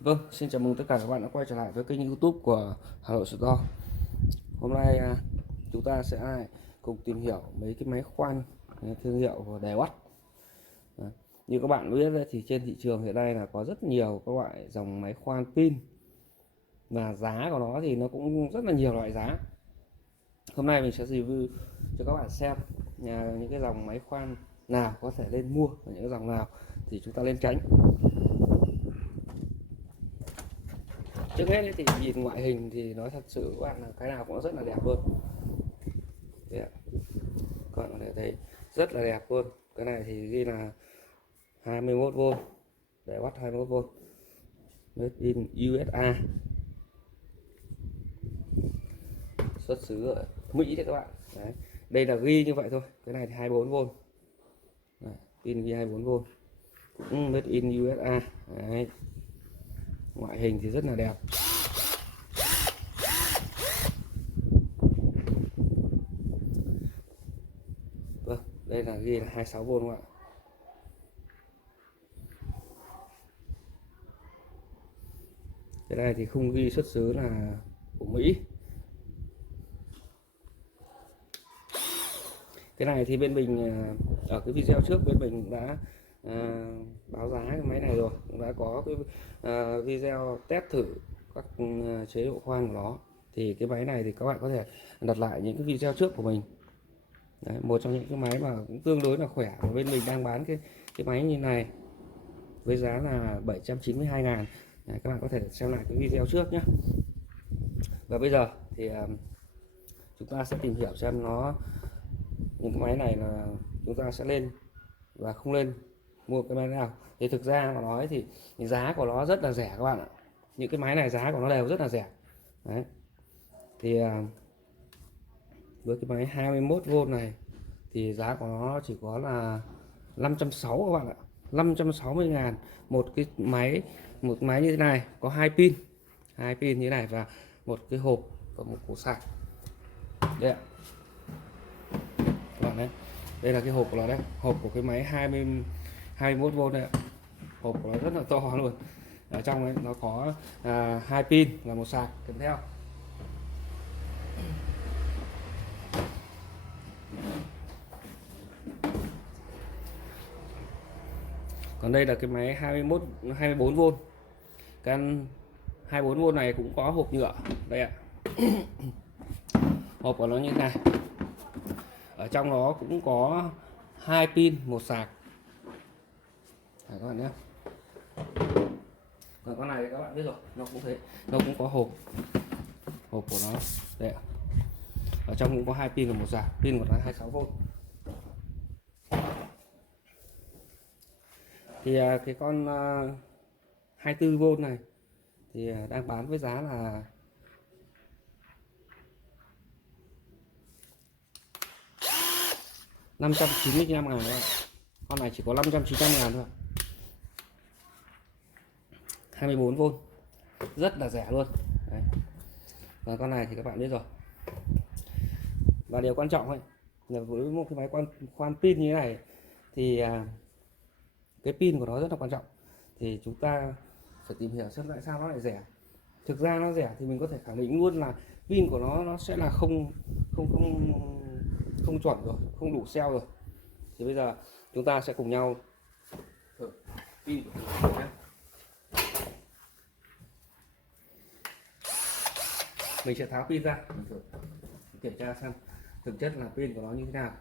Vâng, xin chào mừng tất cả các bạn đã quay trở lại với kênh YouTube của Hà Nội Store. Hôm nay chúng ta sẽ cùng tìm hiểu mấy cái máy khoan thương hiệu của Đài Watt. Như các bạn biết đấy, thì trên thị trường hiện nay là có rất nhiều các loại dòng máy khoan pin và giá của nó thì nó cũng rất là nhiều loại giá. Hôm nay mình sẽ review cho các bạn xem những cái dòng máy khoan nào có thể lên mua và những cái dòng nào thì chúng ta nên tránh. Trước hết ấy, thì nhìn ngoại hình thì nói thật sự các bạn là cái nào cũng rất là đẹp luôn. Đấy ạ. Các bạn có thể thấy rất là đẹp luôn. Cái này thì ghi là 21V, để watt 21V, made in USA, xuất xứ ở Mỹ đấy các bạn. Đấy, đây là ghi như vậy thôi. Cái này thì 24V, pin ghi 24V, cũng made in USA. Đấy, ngoại hình thì rất là đẹp. Vâng, đây là ghi là 26V các bạn. Cái này thì không ghi xuất xứ là của Mỹ. Cái này thì bên mình ở cái video trước bên mình đã báo giá cái máy này rồi, cũng đã có cái video test thử các chế độ khoan của nó. Thì cái máy này thì các bạn có thể đặt lại những cái video trước của mình. Đấy, một trong những cái máy mà cũng tương đối là khỏe, và bên mình đang bán cái máy như này với giá là 792.000. Đấy, các bạn có thể xem lại cái video trước nhé. Và bây giờ thì chúng ta sẽ tìm hiểu xem những cái máy này là chúng ta sẽ lên và không lên mua cái máy nào. Thì thực ra mà nói thì giá của nó rất là rẻ các bạn ạ. Những cái máy này giá của nó đều rất là rẻ. Đấy, thì với cái máy 21V này thì giá của nó chỉ có là 560 các bạn ạ, 560.000 một cái máy. Một máy như thế này có hai pin như thế này, và một cái hộp và một củ sạc. Đây ạ các bạn, đấy, đây là cái hộp của nó đấy, hộp của cái máy 21V đây ạ. Hộp của nó rất là to luôn. Ở trong ấy nó có hai pin và một sạc kèm theo. Còn đây là cái máy 24V. Căn 24V này cũng có hộp nhựa đây ạ. Hộp của nó như thế này. Ở trong nó cũng có hai pin một sạc. Đấy, các bạn nhé. Còn con này thì các bạn biết rồi, nó cũng thế, nó cũng có hộp của nó đây ạ. Ở trong cũng có hai pin và một sạc, pin của nó 26V. Thì cái con 24V này thì đang bán với giá là 595.000 các bạn. Con này chỉ có 595.000 thôi, 24V, rất là rẻ luôn. Đấy. Và con này thì các bạn biết rồi. Và điều quan trọng ấy là với một cái máy khoan pin như thế này thì cái pin của nó rất là quan trọng. Thì chúng ta phải tìm hiểu xem tại sao nó lại rẻ. Thực ra nó rẻ thì mình có thể khẳng định luôn là pin của nó sẽ là không không không không chuẩn rồi, không đủ cell rồi. Thì bây giờ chúng ta sẽ cùng nhau thử pin của mình nhé. Mình sẽ tháo pin ra, mình thử kiểm tra xem thực chất là pin của nó như thế nào.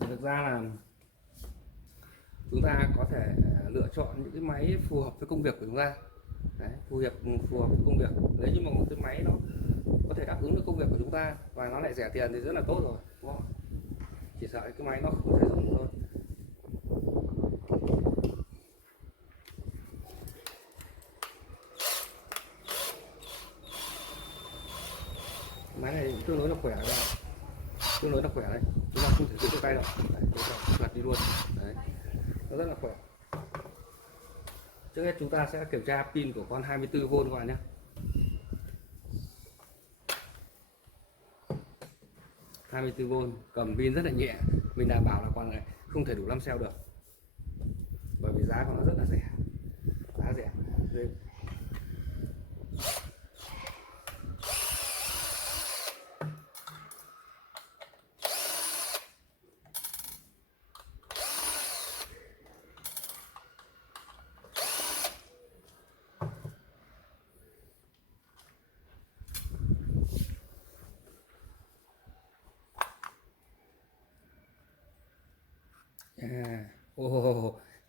Thực ra là chúng ta có thể lựa chọn những cái máy phù hợp với công việc của chúng ta. Đấy, phù hợp với công việc. Nếu như mà một cái máy nó có thể đáp ứng được công việc của chúng ta và nó lại rẻ tiền thì rất là tốt rồi, đúng không? Chỉ sợ cái máy nó không thể dùng thôi. Máy này tương đối là khỏe đây, tương đối là khỏe đây, chúng ta không thể giữ được tay đâu. Đấy, lật đi luôn. Đấy, nó rất là khỏe. Trước hết chúng ta sẽ kiểm tra pin của con 24V các bạn nhé. 24V cầm pin rất là nhẹ, mình đảm bảo là con này không thể đủ 5 cell được, bởi vì giá của nó rất là rẻ, giá rẻ. Đây.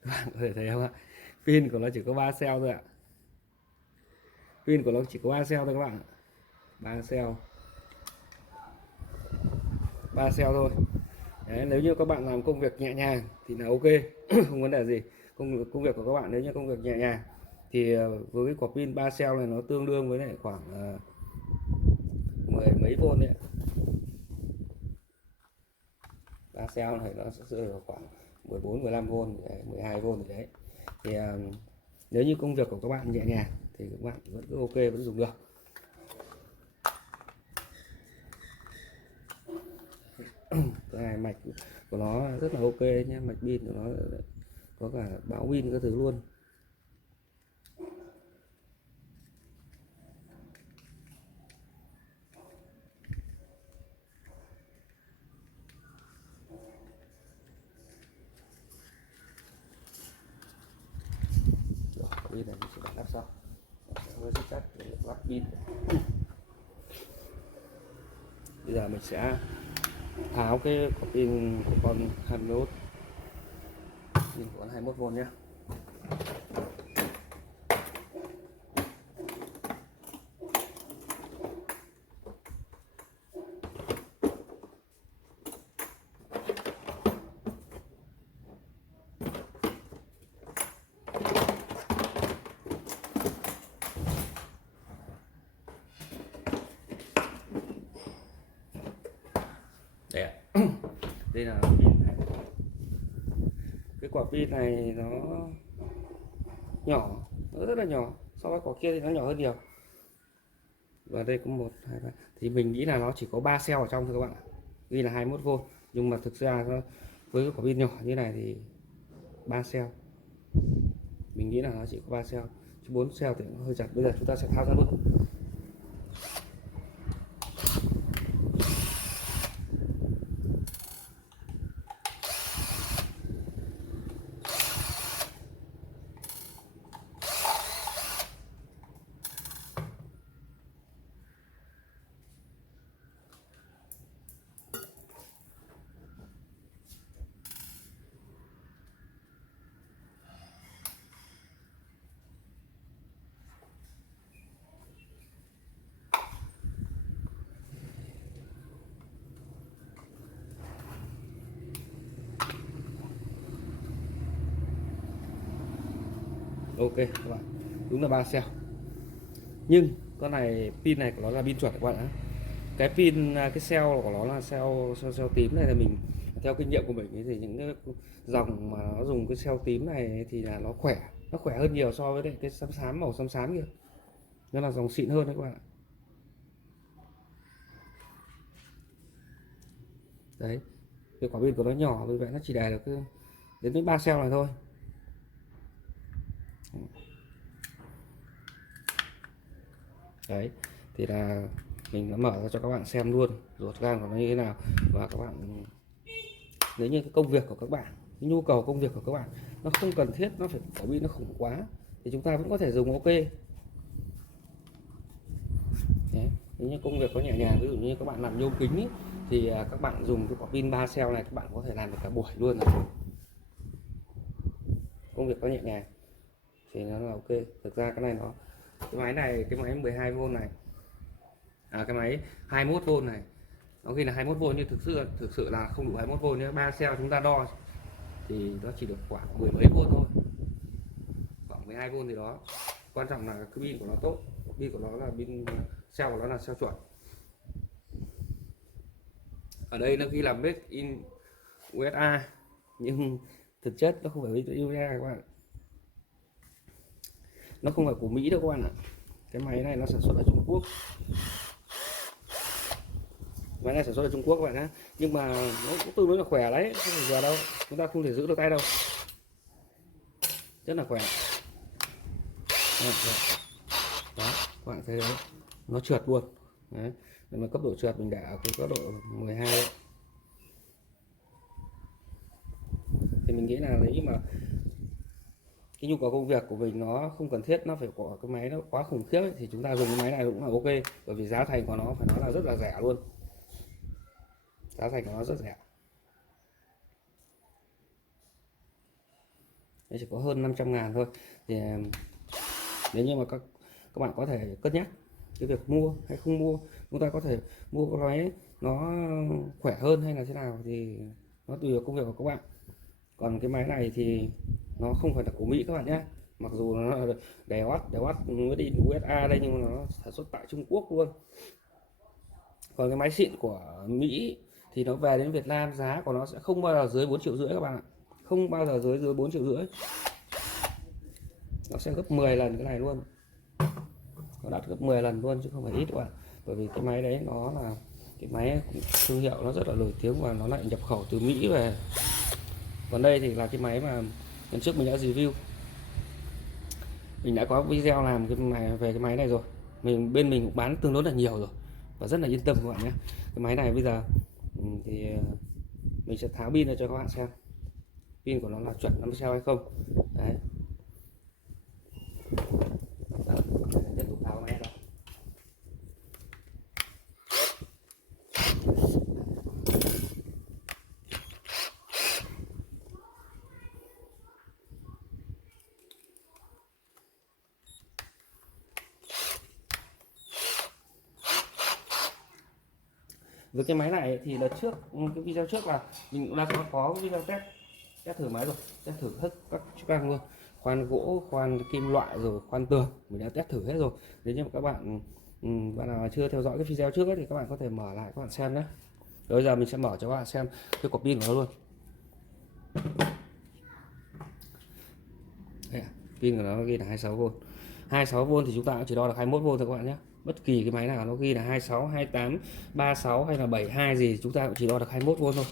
Các bạn có thể thấy không ạ, pin của nó chỉ có 3 cell thôi ạ, pin của nó chỉ có 3 cell thôi các bạn, 3 cell, 3 cell thôi. Đấy, nếu như các bạn làm công việc nhẹ nhàng thì là ok, không vấn đề gì. Công việc của các bạn nếu như công việc nhẹ nhàng thì với cái quả pin 3 cell này nó tương đương với lại khoảng mười mấy vôn đấy, 3 cell này nó sẽ rơi vào khoảng 14 15V, 12V gì đấy. Thì nếu như công việc của các bạn nhẹ nhàng thì các bạn vẫn cứ ok, vẫn dùng được. Cái này mạch của nó rất là ok nhé, mạch pin của nó có cả báo pin các thứ luôn. Pin này mình sẽ lắp sau, với sức chắc để lắp pin. Bây giờ mình sẽ tháo cái quả pin của con 21, pin của con 21V nhé. Đây ạ. Đây là pin này. Cái quả pin này nó nhỏ, nó rất là nhỏ, so với quả kia thì nó nhỏ hơn nhiều. Và đây có 1 2 3, thì mình nghĩ là nó chỉ có 3 cell ở trong thôi các bạn ạ, ghi là 21V, nhưng mà thực ra nó, với cái quả pin nhỏ như này thì 3 cell, mình nghĩ là nó chỉ có 3 cell, chứ 4 cell thì hơi chặt. Bây giờ chúng ta sẽ tháo ra luôn. Ok các bạn, đúng là 3 cell, nhưng con này pin này của nó là pin chuẩn các bạn ạ. Cái pin, cái cell của nó là cell tím này, là mình theo kinh nghiệm của mình thì những cái dòng mà nó dùng cái cell tím này thì là nó khỏe hơn nhiều so với cái xám xám, màu xám xám kia, nó là dòng xịn hơn đấy các bạn ạ. Đấy, cái quả pin của nó nhỏ, vì vậy nó chỉ đài được đến 3 cell này thôi. Đấy, thì là mình đã mở ra cho các bạn xem luôn ruột gan của nó như thế nào. Và các bạn, nếu như cái công việc của các bạn, cái nhu cầu công việc của các bạn nó không cần thiết nó phải quả pin nó khủng quá thì chúng ta vẫn có thể dùng ok. Đấy, nếu như công việc có nhẹ nhàng, ví dụ như các bạn làm nhôm kính ý, thì các bạn dùng cái quả pin 3 cell này các bạn có thể làm được cả buổi luôn rồi. Công việc có nhẹ nhàng thì nó là ok. Thực ra cái này nó, cái máy này, cái máy 12V này, cái máy 21V này nó ghi là 21V, nhưng thực sự là không đủ 21V nhé. 3 cell chúng ta đo thì nó chỉ được khoảng 10 mấy V thôi, khoảng 12V gì đó. Quan trọng là cái pin của nó tốt, pin của nó là pin, cell của nó là cell chuẩn. Ở đây nó ghi là made in USA, nhưng thực chất nó không phải made in USA các bạn, nó không phải của Mỹ đâu các bạn ạ. Cái máy này nó sản xuất ở Trung Quốc, máy này sản xuất ở Trung Quốc các bạn nhé, nhưng mà nó cũng tương đối là khỏe đấy, không phải vừa đâu, chúng ta không thể giữ được tay đâu. rất là khỏe. Đó, các bạn thấy đấy, nó trượt luôn đấy. Mà cấp độ trượt mình để ở cái cấp độ 12 đấy. Thì mình nghĩ là nếu như mà cái nhu cầu công việc của mình nó không cần thiết nó phải có cái máy nó quá khủng khiếp ấy, thì chúng ta dùng cái máy này cũng là ok, bởi vì giá thành của nó phải nói là rất là rẻ luôn, giá thành của nó rất rẻ. Nó chỉ có hơn 500.000 thôi. Thì nếu như mà các bạn có thể cân nhắc cái việc mua hay không mua, chúng ta có thể mua cái máy nó khỏe hơn hay là thế nào thì nó tùy vào công việc của các bạn. Còn cái máy này thì nó không phải là của Mỹ các bạn nhé, mặc dù nó là đèo mới đi USA đây nhưng mà nó sản xuất tại Trung Quốc luôn. Còn cái máy xịn của Mỹ thì nó về đến Việt Nam giá của nó sẽ không bao giờ dưới 4,5 triệu các bạn ạ, không bao giờ dưới 4,5 triệu, nó sẽ gấp 10 lần cái này luôn, nó đắt gấp 10 lần luôn chứ không phải ít các bạn. Bởi vì cái máy đấy nó là cái máy thương hiệu nó rất là nổi tiếng và nó lại nhập khẩu từ Mỹ về. Còn đây thì là cái máy mà lần trước mình đã review, mình đã có video làm cái này về cái máy này rồi, bên mình cũng bán tương đối là nhiều rồi và rất là yên tâm các bạn nhé. Cái máy này bây giờ thì mình sẽ tháo pin ra cho các bạn xem pin của nó là chuẩn 50 cell hay không đấy. Đó, tiếp tục tháo máy ra. Với cái máy này thì đợt trước cái video trước là mình cũng đã có video test thử máy rồi, test thử hết các chức năng luôn, khoan gỗ, khoan kim loại rồi khoan tường mình đã test thử hết rồi. Nếu như mà các bạn bạn nào chưa theo dõi cái video trước ấy, thì các bạn có thể mở lại các bạn xem nhé. Bây giờ mình sẽ mở cho các bạn xem cái cục pin của nó luôn. Đây, pin của nó ghi là 26V. 26V thì chúng ta cũng chỉ đo được 21V thôi các bạn nhé. Bất kỳ cái máy nào nó ghi là 26, 28, 36 hay là 72 gì chúng ta cũng chỉ đo được 21V thôi.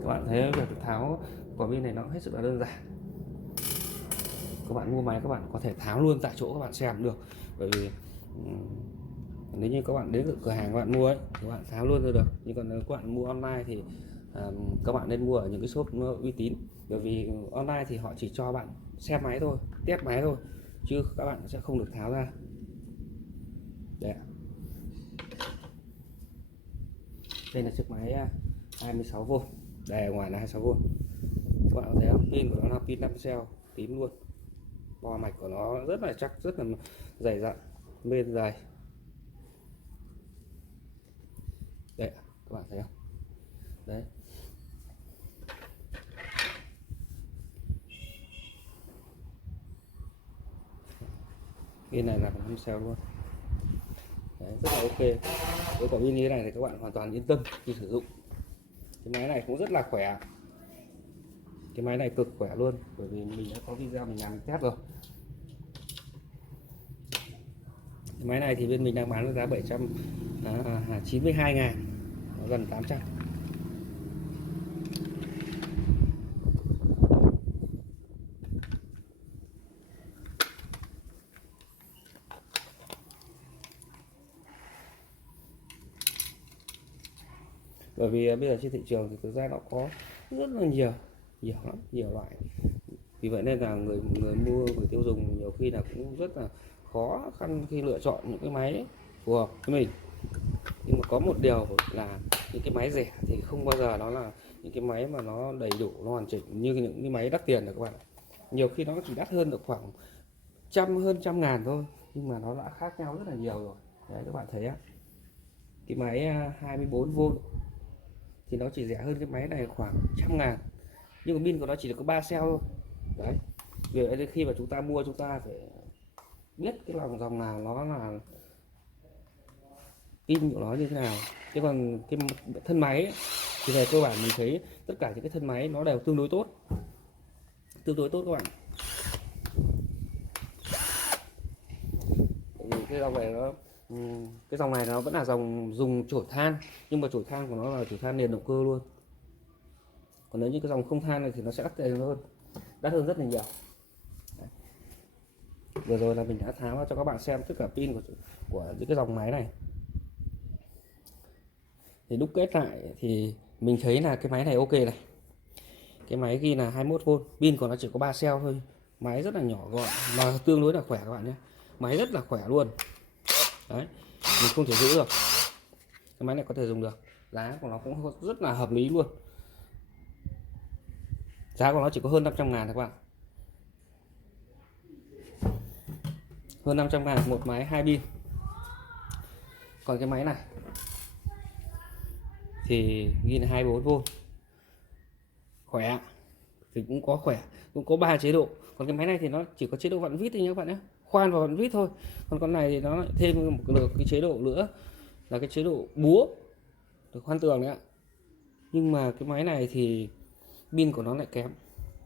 Các bạn thấy việc tháo quả pin này nó hết sức là đơn giản. Các bạn mua máy các bạn có thể tháo luôn tại chỗ các bạn xem được, bởi vì nếu như các bạn đến cửa hàng các bạn mua ấy các bạn tháo luôn được. Nhưng còn nếu các bạn mua online thì các bạn nên mua ở những cái shop uy tín, bởi vì online thì họ chỉ cho bạn xem máy thôi, test máy thôi, chứ các bạn sẽ không được tháo ra. Đây, đây là chiếc máy 26V, đây ở ngoài là 26V. Các bạn có thấy không, pin của nó là pin 5 cell tím luôn, bo mạch của nó rất là chắc, rất là dày dặn, bên dày. Đây các bạn thấy không, đấy pin này là 5 cell luôn. Đấy, rất là ok. Với quả pin như thế này thì các bạn hoàn toàn yên tâm khi sử dụng. Cái máy này cũng rất là khỏe, cái máy này cực khỏe luôn, bởi vì mình đã có video mình làm test rồi. Cái máy này thì bên mình đang bán với giá 792.000, gần 800. Bởi vì bây giờ trên thị trường thì thực ra nó có rất là nhiều lắm, nhiều loại. Vì vậy nên là người mua, người tiêu dùng nhiều khi là cũng rất là khó khăn khi lựa chọn những cái máy phù hợp với mình. Nhưng mà có một điều là những cái máy rẻ thì không bao giờ nó là những cái máy mà nó đầy đủ, nó hoàn chỉnh như những cái máy đắt tiền được các bạn. Nhiều khi nó chỉ đắt hơn được khoảng hơn 100.000 thôi, nhưng mà nó đã khác nhau rất là nhiều rồi. Đấy các bạn thấy á, cái máy 24V thì nó chỉ rẻ hơn cái máy này khoảng 100.000, nhưng mà pin của nó chỉ được có 3 cell thôi. Đấy, vì khi mà chúng ta mua chúng ta phải biết cái dòng nào nó là pin của nó như thế nào. Chứ còn cái thân máy ấy, thì về cơ bản mình thấy tất cả những cái thân máy nó đều tương đối tốt các bạn. cái dòng này nó cái dòng này nó vẫn là dòng dùng chổi than, nhưng mà chổi than của nó là chổi than liền động cơ luôn. Còn nếu như cái dòng không than này thì nó sẽ đắt hơn rất là nhiều. Đấy. Vừa rồi là mình đã tháo cho các bạn xem tất cả pin của những cái dòng máy này. Thì đúc kết lại thì mình thấy là cái máy này ok này. Cái máy ghi là 21V, pin của nó chỉ có 3 cell thôi. Máy rất là nhỏ gọn mà tương đối là khỏe các bạn nhé. Máy rất là khỏe luôn. Đấy, mình không thể giữ được. Cái máy này có thể dùng được. Giá của nó cũng rất là hợp lý luôn. Giá của nó chỉ có hơn 500 ngàn các bạn. Hơn 500 ngàn một máy 2 pin. Còn cái máy này thì ghi là 24V, khỏe thì cũng có khỏe, cũng có 3 chế độ. Còn cái máy này thì nó chỉ có chế độ vặn vít thôi nhé các bạn nhé, khoan và vặn vít thôi. Còn con này thì nó lại thêm một cái chế độ nữa là cái chế độ búa được khoan tường đấy ạ. Nhưng mà cái máy này thì pin của nó lại kém,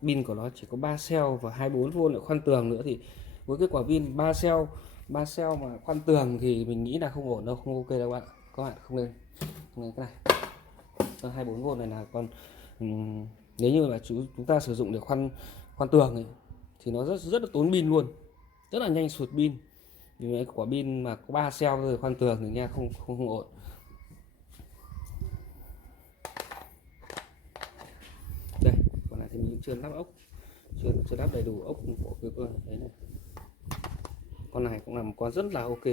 pin của nó chỉ có 3 cell và 24V lại khoan tường nữa, thì với cái quả pin 3 cell mà khoan tường thì mình nghĩ là không ổn đâu, không ok đâu bạn. Các bạn không nên cái này. Con 24V này là con nếu như là chúng ta sử dụng để khoan tường ấy, thì nó rất là tốn pin luôn, rất là nhanh sụt pin. Vì cái quả pin mà có 3 cell rồi khoan tường thì nha không ổn. Đây, con này thì mình chưa lắp ốc, chưa lắp đầy đủ ốc của cái đấy này. Con này cũng là một con rất là ok,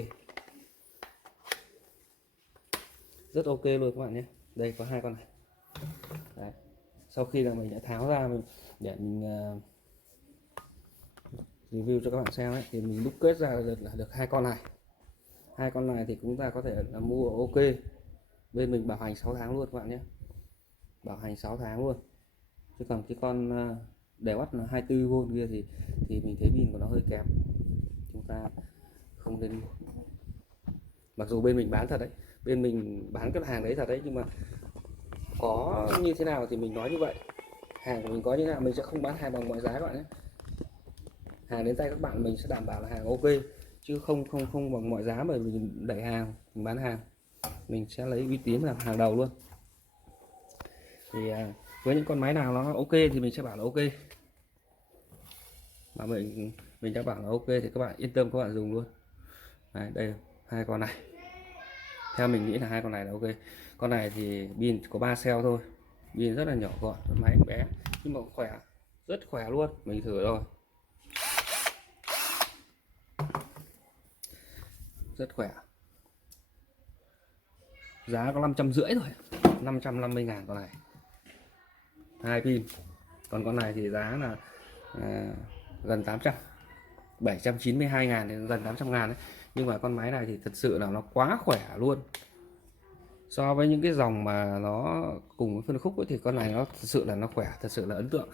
rất ok luôn các bạn nhé. Đây có hai con này. Đấy. Sau khi là mình đã tháo ra để mình review cho các bạn xem ấy, thì mình đúc kết ra được hai con này. Hai con này thì chúng ta có thể là mua ok, bên mình bảo hành 6 tháng luôn các bạn nhé, bảo hành 6 tháng luôn. Chứ còn cái con đèo bắt là 24V kia thì mình thấy pin của nó hơi kém, chúng ta không nên mua. Mặc dù bên mình bán thật đấy, bên mình bán cái hàng đấy thật đấy, nhưng mà có như thế nào thì mình nói như vậy. Hàng của mình có như thế nào mình sẽ không bán hàng bằng mọi giá các bạn nhé. Hàng đến tay các bạn mình sẽ đảm bảo là hàng ok, chứ không bằng mọi giá, bởi vì mình đẩy hàng, mình bán hàng mình sẽ lấy uy tín làm hàng đầu luôn. Thì với những con máy nào nó ok thì mình sẽ bảo là ok, mà mình đã bảo là ok thì các bạn yên tâm, các bạn dùng luôn. Đấy, đây hai con này, theo mình nghĩ là hai con này là ok. Con này thì pin có 3 cell thôi, pin rất là nhỏ gọn, máy bé nhưng mà khỏe, rất khỏe luôn, mình thử rồi, rất khỏe. Giá có 550 thôi, 550 ngàn con này, hai pin. Còn con này thì giá là gần 800, 792 ngàn đến gần 800 ngàn đấy. Nhưng mà con máy này thì thật sự là nó quá khỏe luôn. So với những cái dòng mà nó cùng với phân khúc ấy, thì con này nó thật sự là nó khỏe, thật sự là ấn tượng.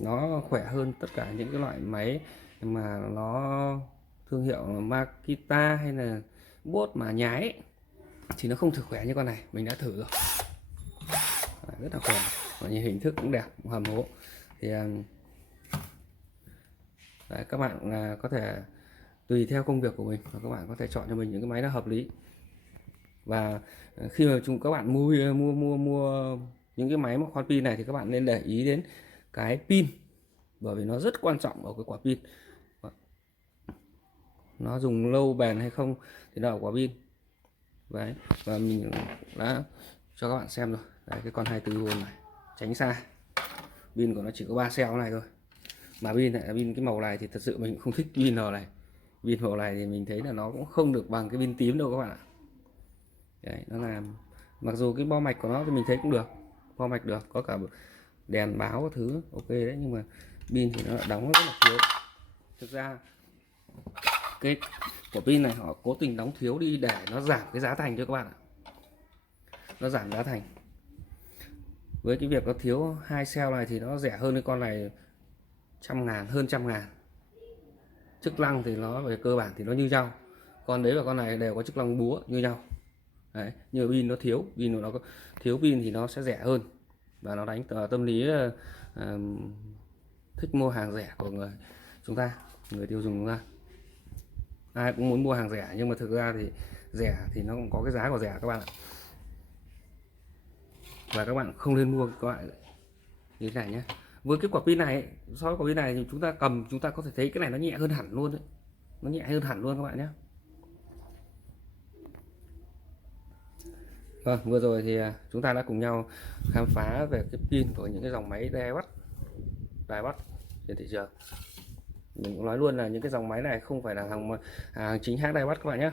Nó khỏe hơn tất cả những cái loại máy mà nó thương hiệu Makita hay là Bosch mà nhái ấy, thì nó không thực khỏe như con này, mình đã thử rồi. Rất là khỏe, và nhìn hình thức cũng đẹp, hầm hố. Thì đấy, các bạn có thể tùy theo công việc của mình và các bạn có thể chọn cho mình những cái máy nó hợp lý. Và khi mà các bạn mua những cái máy mà khoan pin này thì các bạn nên để ý đến cái pin, bởi vì nó rất quan trọng ở cái quả pin, nó dùng lâu bền hay không thì nó ở quả pin. Đấy, và mình đã cho các bạn xem rồi. Đấy, cái con 24V này tránh xa, pin của nó chỉ có 3 cell này thôi, mà pin này, pin cái màu này thì thật sự mình không thích pin màu này. Pin màu này thì mình thấy là nó cũng không được bằng cái pin tím đâu các bạn ạ. Đấy, nó làm, mặc dù cái bo mạch của nó thì mình thấy cũng được, bo mạch được, có cả đèn báo các thứ ok đấy, nhưng mà pin thì nó đóng rất là thiếu. Thực ra cái của pin này họ cố tình đóng thiếu đi để nó giảm cái giá thành cho các bạn ạ, nó giảm giá thành. Với cái việc nó thiếu hai cell này thì nó rẻ hơn cái con này 100 ngàn, hơn 100 ngàn. Chức năng thì nó về cơ bản thì nó như nhau, con đấy và con này đều có chức năng búa như nhau. Đấy, nhưng pin nó thiếu, pin của nó có thiếu pin thì nó sẽ rẻ hơn, và nó đánh tâm lý thích mua hàng rẻ của chúng ta, người tiêu dùng chúng ta. ai cũng muốn mua hàng rẻ, nhưng mà thực ra thì rẻ thì nó cũng có cái giá của rẻ các bạn ạ. Và các bạn không nên mua các bạn như thế này nhé. Với cái quả pin này ấy, so với quả pin này thì chúng ta cầm chúng ta có thể thấy cái này nó nhẹ hơn hẳn luôn đấy, nó nhẹ hơn hẳn luôn các bạn nhé. Vâng, vừa rồi thì chúng ta đã cùng nhau khám phá về cái pin của những cái dòng máy Daiwa trên thị trường. Mình cũng nói luôn là những cái dòng máy này không phải là hàng chính hãng Daiwa các bạn nhé.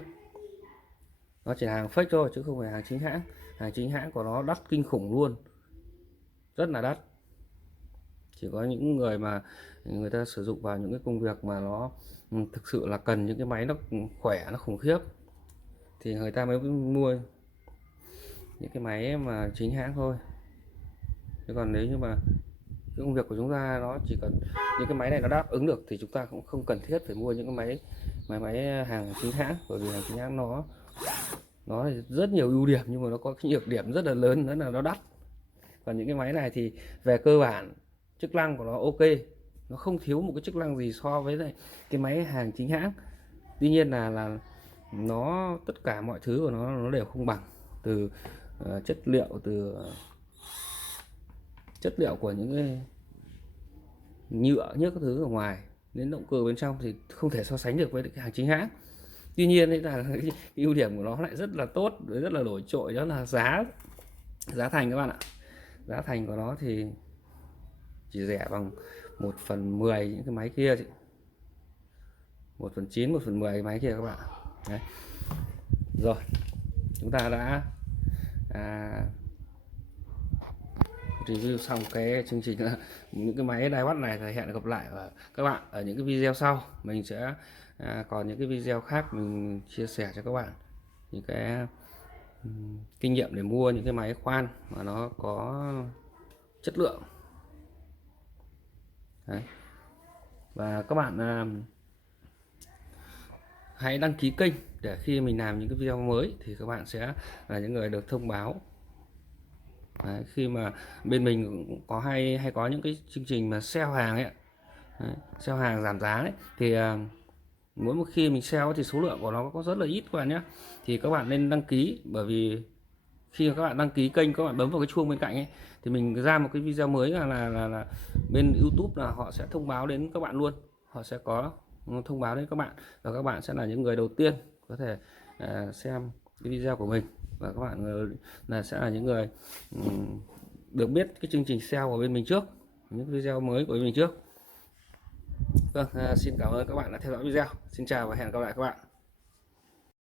Nó chỉ là hàng fake thôi chứ không phải hàng chính hãng. Hàng chính hãng của nó đắt kinh khủng luôn, rất là đắt. Chỉ có những người mà người ta sử dụng vào những cái công việc mà nó thực sự là cần những cái máy nó khỏe, nó khủng khiếp thì người ta mới mua những cái máy mà chính hãng thôi. Chứ còn nếu như mà cái công việc của chúng ta nó chỉ cần những cái máy này nó đáp ứng được thì chúng ta cũng không cần thiết phải mua những cái máy hàng chính hãng, bởi vì hàng chính hãng nó rất nhiều ưu điểm nhưng mà nó có cái nhược điểm rất là lớn, đó là nó đắt. Còn những cái máy này thì về cơ bản chức năng của nó ok, nó không thiếu một cái chức năng gì so với lại cái máy hàng chính hãng. Tuy nhiên là nó tất cả mọi thứ của nó đều không bằng, từ chất liệu của những cái nhựa các thứ ở ngoài đến động cơ bên trong thì không thể so sánh được với cái hàng chính hãng. Tuy nhiên đấy là cái ưu điểm của nó lại rất là tốt, rất là nổi trội, đó là giá thành các bạn ạ. Giá thành của nó thì chỉ rẻ bằng 1/10 những cái máy kia, 1/9, 1/10 cái máy kia các bạn. Đấy. Rồi chúng ta đã review xong cái chương trình những cái máy Daiwa này, thì hẹn gặp lại các bạn ở những cái video sau. Mình sẽ còn những cái video khác mình chia sẻ cho các bạn những cái kinh nghiệm để mua những cái máy khoan mà nó có chất lượng. Đấy. Và các bạn hãy đăng ký kênh để khi mình làm những cái video mới thì các bạn sẽ là những người được thông báo. Đấy, khi mà bên mình có hay có những cái chương trình mà sale hàng ấy, sale hàng giảm giá ấy, thì mỗi một khi mình sale thì số lượng của nó có rất là ít các bạn nhé. Thì các bạn nên đăng ký, bởi vì khi các bạn đăng ký kênh, các bạn bấm vào cái chuông bên cạnh ấy thì mình ra một cái video mới là bên YouTube là họ sẽ thông báo đến các bạn luôn, họ sẽ có thông báo đến các bạn và các bạn sẽ là những người đầu tiên có thể xem cái video của mình, và các bạn sẽ là những người được biết cái chương trình sale của bên mình trước, những video mới của bên mình trước. Vâng, xin cảm ơn các bạn đã theo dõi video. Xin chào và hẹn gặp lại các bạn.